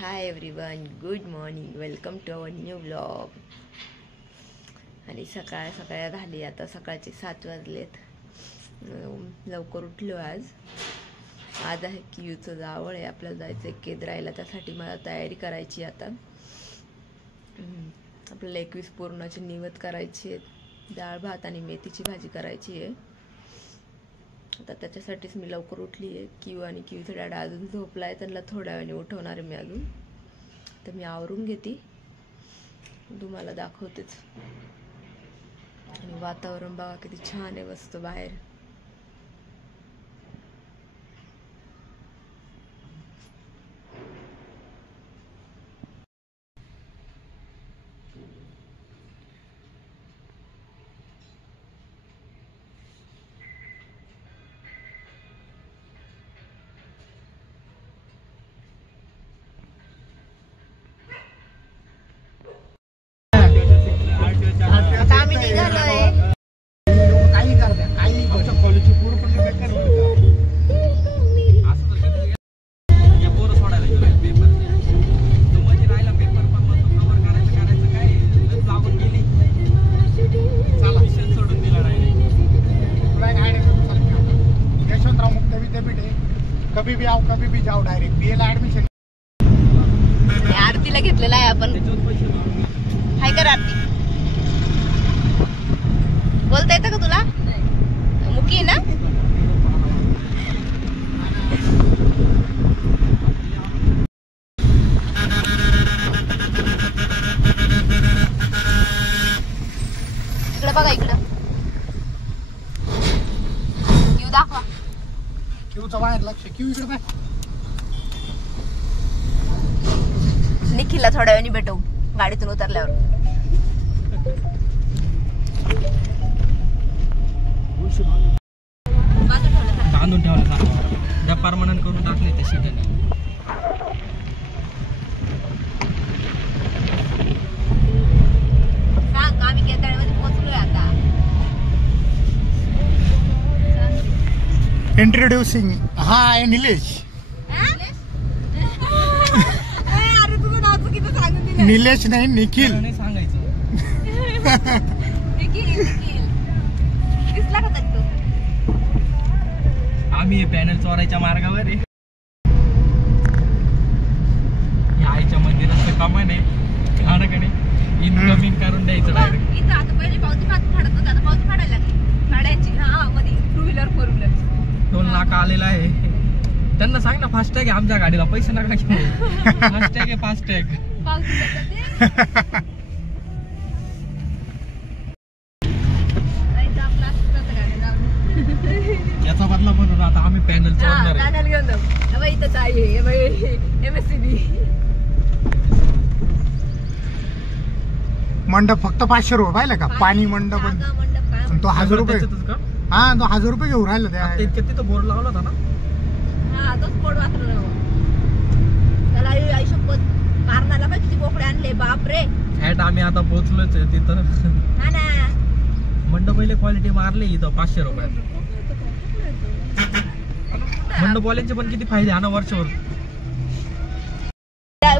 High everyone, good morning, welcome to our new vlog. आणि सकाळ सकाळ झाली, आता सकाळचे 7 वाजलेत. लवकर उठलो आज आहे कियूचं जावळ आहे, आपल्याला जायचं आहे केद्रायला. त्यासाठी मला तयारी करायची. आता आपल्याला 21 पूर्णाचे निवद करायचे आहेत. डाळ भात आणि मेथीची भाजी करायची आहे. आता त्याच्यासाठीच मी लवकर उठली आहे. किऊ आणि कियूचा डॅडा अजून झोपला आहे, त्यांना थोड्या वेळाने उठवणार आहे मी अजून. तर मी आवरून घेते, तुम्हाला दाखवतेच. आणि वातावरण बघा किती छान आहे, मस्त बाहेर. कभी भी आओ कभी भी जाओ, डायरेक्ट बीए ला ऍडमिशन. आरतीला घेतलेला आहे आपण. हाय कर आरती, बोलता येतं का तुला? मुकी आहे ना? इकडं बघा, इकडं येऊ दाखवा. किऊचं बाहेर लक्ष. किऊ इकडे बाय. निखिलला थोड्या वेळाने भेटू गाडीतून उतरल्यावर. बांधून ठेवलं, परमनंट करून टाकले ते शिटाने. सांग, आम्ही केदारमध्ये पोहोचलोय आता. इंट्रोड्यूसिंग, हाय निलेश. अरे तुझं नाव चुकीचं सांगून दिलं. निलेश नाही, निखिल. नाही सांगायचं. निखिल दिसला का तू? आम्ही पॅनल चोरायच्या मार्गावर आहे. या आईच्या मंदिराचं कमान आहे, गाणकडे इनकमिंग करून द्यायचं डायरेक्ट. इथं आता पहिले पावती फाडत होता, आता पावती फाडायला लागली गाड्यांची. हा, मध्ये 2 व्हीलर 4 व्हीलर टोल नाका आलेला आहे. त्यांना सांग ना, फास्टॅग आहे आमच्या गाडीला, पैसे नका घेऊ. फास्टॅग आहे, फास्टॅग. याचा बदला म्हणून आता आम्ही पॅनल चोरणार आहे. घेऊन जाऊ. इथंच आहे MSCB. मंडप फक्त 500 रुपये पाहिलं का? पाणी मंडप. मंडप तो 1000 रुपये. त्याच्यातच का? हा, तो 1000 रुपये घेऊन राहिला त्या. इतक्यात तिथं बोर्ड लावला होता ना. हा, तोच बोर्ड वाचला. त्याला आयुष्यभर कारणाला पाहिजे किती बोकडे आणले, बापरे. ऍट आम्ही आता पोहोचलोच आहे तिथं. हा ना, मंडप पहिले क्वालिटी मारले इथं 500 रुपयात. मंडपवाल्यांचे पण किती फायदे हा ना वर्षावर.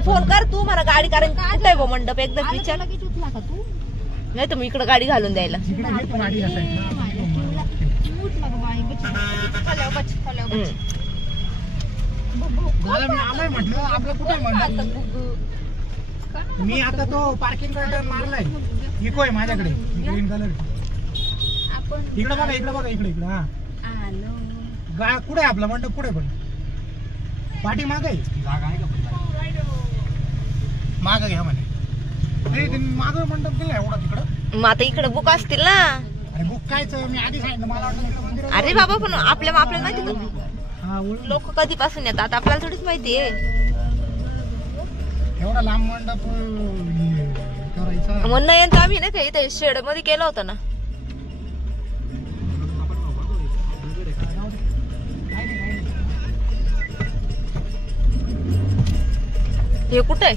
फोन कर तू मला, गाडी कारण कुठे आहे मंडप एकदा विचार. नाही तर मी इकडे गाडी घालून द्यायला. म्हटलं आपलं कुठे मंडप. मी आता तो पार्किंग कडे मारलाय. इको आहे माझ्याकडे, ग्रीन कलर. इकडे बघा, इकडे बघा, इकडे इकडे. हा, कुठे आहे आपला मंडप? कुठे पण पाठी माग आहे. जागा आहे का? माग घ्या म्हणे. माग मंडप दिला एवढा तिकडं. मग आता इकडे बुक असतील ना. अरे बुक कायच, मी आधी सांगितलं. मला वाटलं. अरे बाबा, पण आपल्याला माहिती का लोक कधीपासून येतात, आता आपल्याला थोडीच माहिती आहे. एवढा लांब मंडप करायचा म्हणणं यंत्र आम्ही नाही का इथे शेड मध्ये केलं होतं ना. हे कुठे आहे?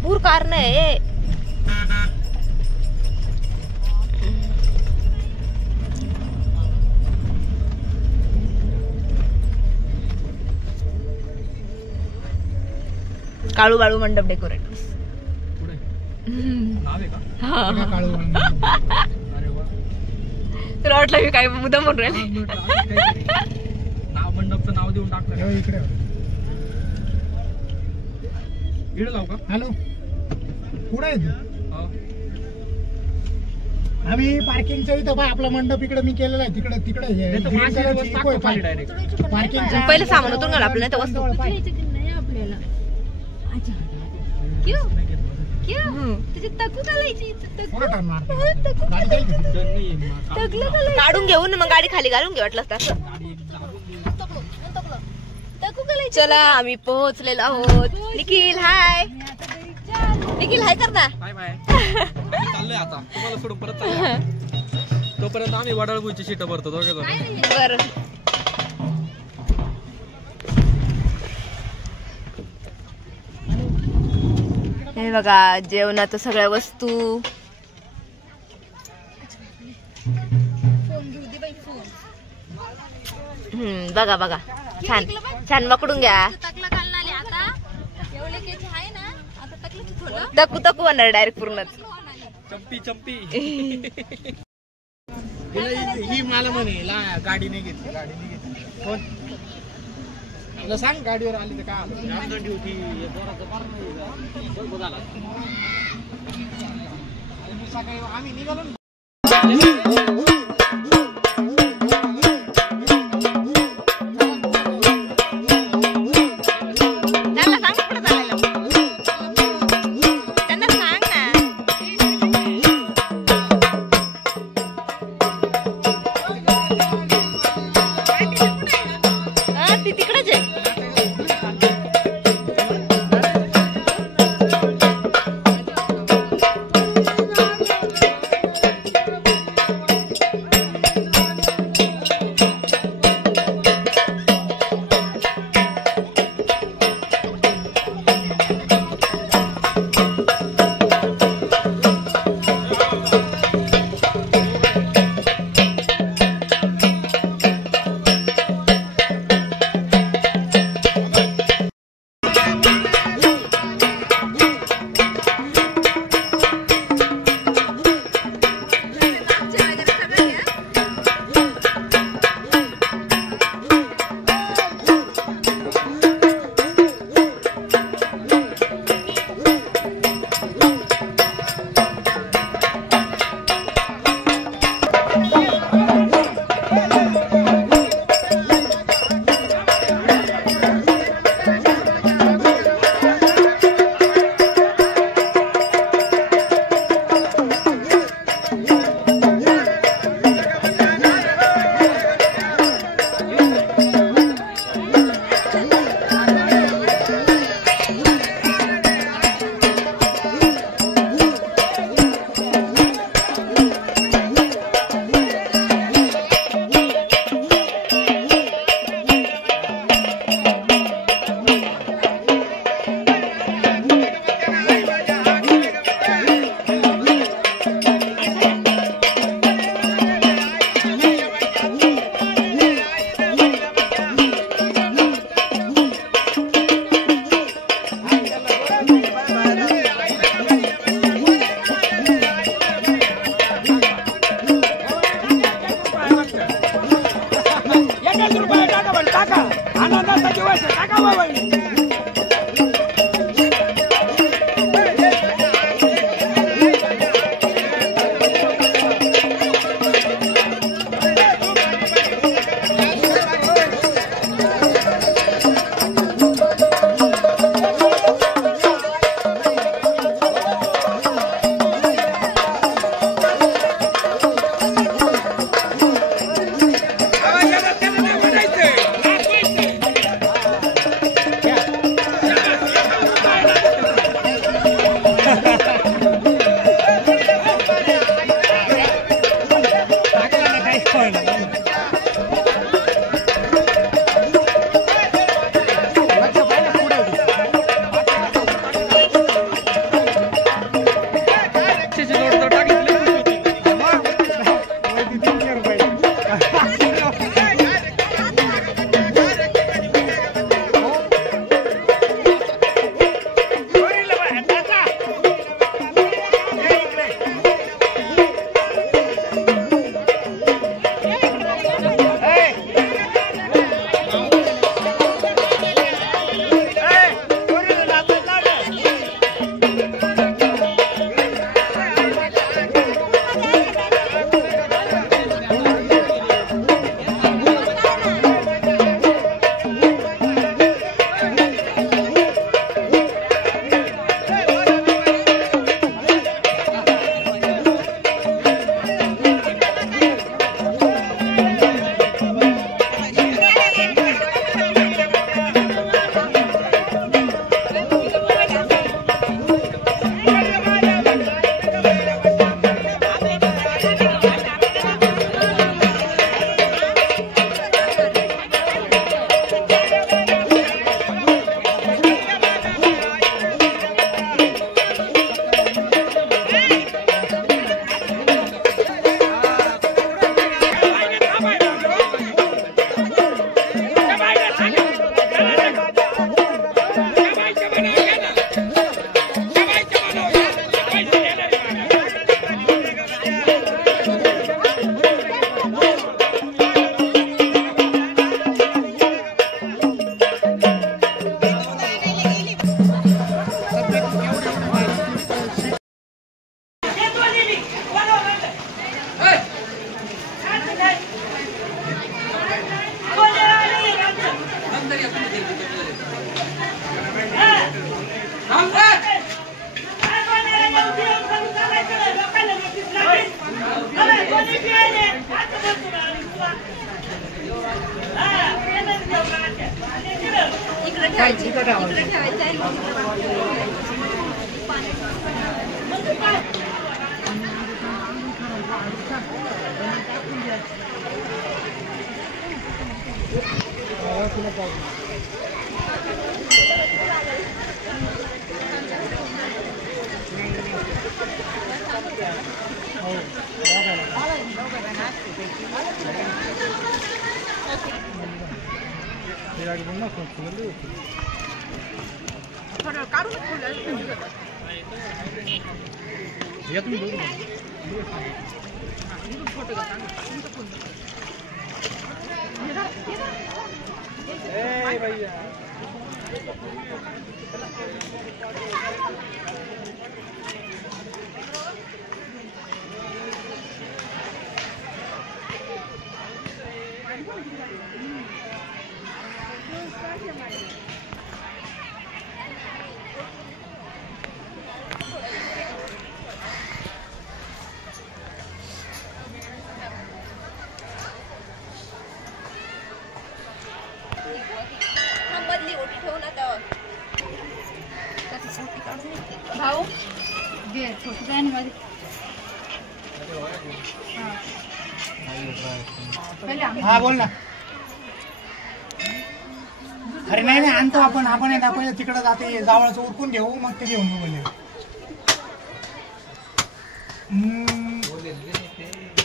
भरपूर कारण आहे. काळू बाळू मंडप डेकोरेट. पुढे नाव आहे का? बघा काळू अरे वा. तुला वाटलं मी काय मुद्दा म्हणून राहिले. नाव मंडपचं नाव देऊन टाकलं. हे इकडे इकडे लावू का? हॅलो कुठे आहे तू? हो. आम्ही पार्किंगच्या इथं बा आपला मंडप इकडे मी केलेला आहे. तिकडे तिकडे नाही तर माशी दिवस टाकतो खाली डायरेक्ट. पार्किंग पहिले सामान उतरून घाल आपल्याला तर वस्तू. काढून घेऊन मग गाडी खाली घालून घे वाटलं तसं. चला आम्ही पोहोचलेलो आहोत. निखिल हाय. निखिल हाय कर ना. Bye bye. चाललोय आता तुम्हाला सोडून परत चाललोय. तोपर्यंत आम्ही वडाळगुळची शीट भरतो दोघे जण. बरं. हे बघा जेवणाचं सगळ्या वस्तू. बघा बघा छान छान पकडून घ्या. तकू तकू होणार डायरेक्ट पूर्ण. चंपी चंपी. ही मला म्हणे गाडी नाही घेतली. गाडी नाही घेतली कोण तुला सांग गाडीवर आली तर काय सकाळी आम्ही निघालो. ठेवायची इकडे ठेवायची. इकडे ठेवायचं आहे. भाऊ घे छोटी काय नाही माझी. हा बोल ना. अरे नाही नाही आणतो आपण आहे ना पहिले तिकडे जाते जावळाचं उरकून घेऊ मग ते घेऊन बोलले.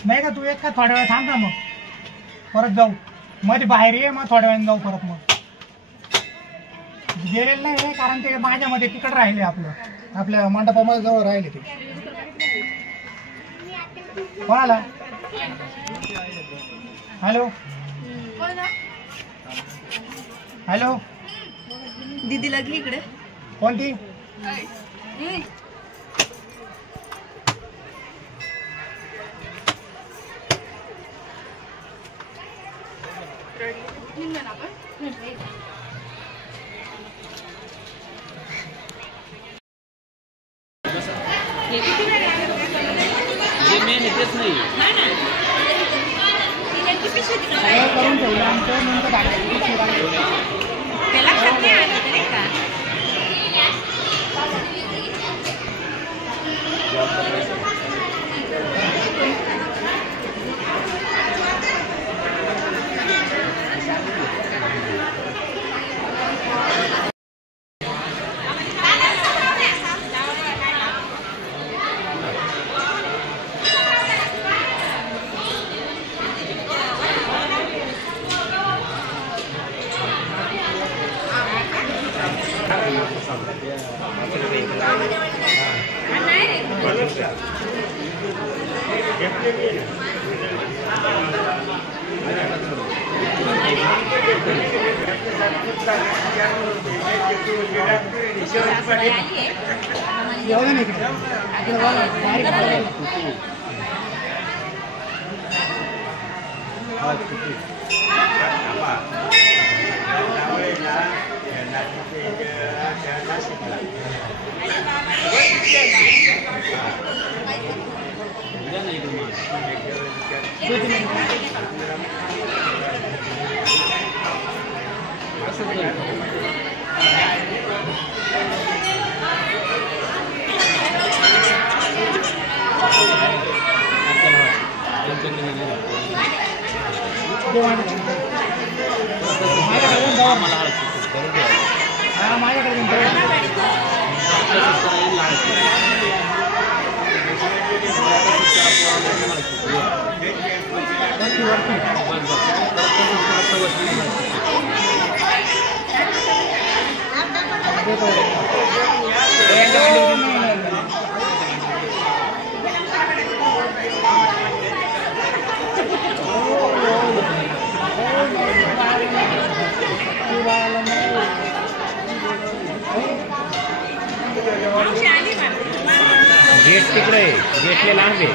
नाही का तू एक का थोड्या वेळ थांब ना मग परत जाऊ मध्ये बाहेर ये मग थोड्या वेळाने जाऊ परत. मग गेलेलं नाही कारण ते माझ्यामध्ये तिकड राहिले आपल्या मंडपामध्ये जवळ राहिले ते. कोणाला हॅलो हॅलो दीदीला घे इकडे. कोणती करून ठेवलं आमचं नंतर त्याला लक्षात नाही आलं तरी का. गेट तिकडे गेटले लांबे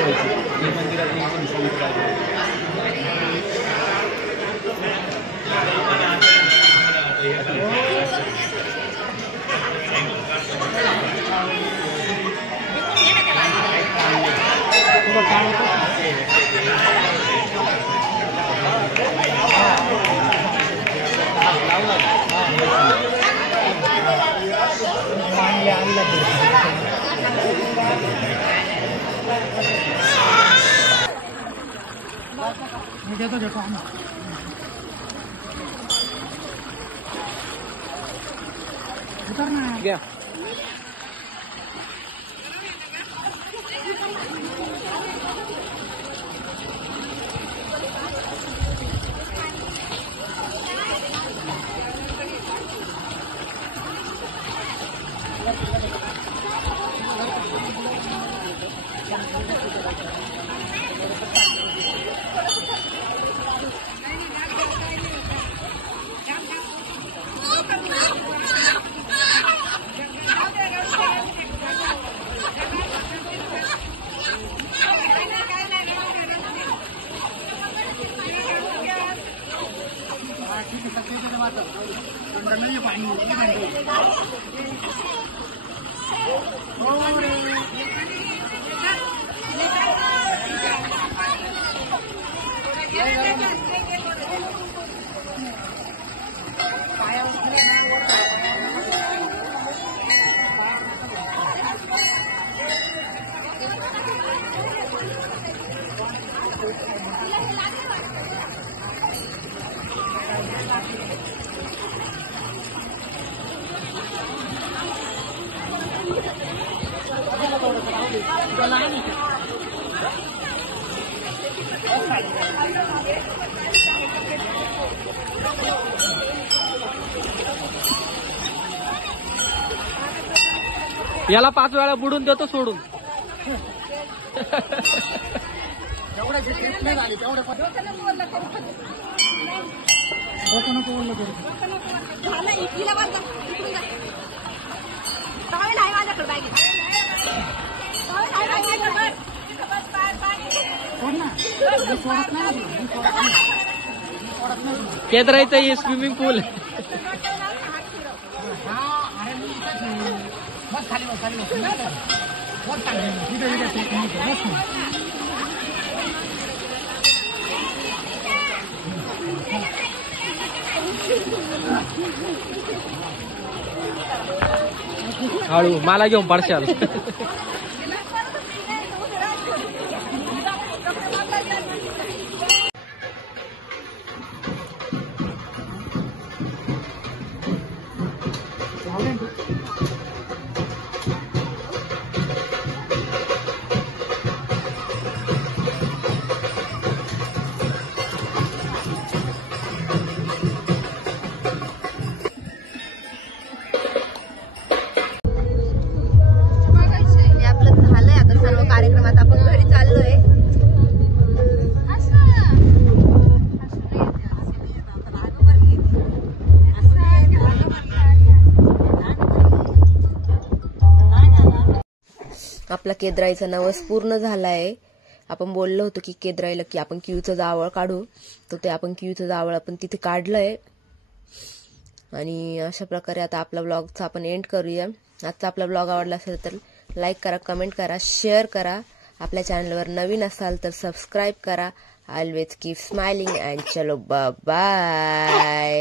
व्हायची हे मंदिरात एकदम शांत घ्या. याला 5 वेळा बुडून देतो सोडून. केद्रायचं हे स्विमिंग पूल. हळू मला घेऊन पडशाल. आपला केद्राईचा नवस पूर्ण झालाय. आपण बोललो होतो की केद्राईला की आपण किऊचं जावळ काढू, तर ते आपण किऊचं जावळ आपण तिथे काढलंय. आणि अशा प्रकारे आता आपला ब्लॉगचा आपण एंड करूया. आजचा आपला ब्लॉग आवडला असेल तर लाईक करा, कमेंट करा, शेअर करा. आपल्या चॅनलवर नवीन असाल तर सबस्क्राईब करा. ऑलवेज कीप स्माइलिंग अँड चलो बाय.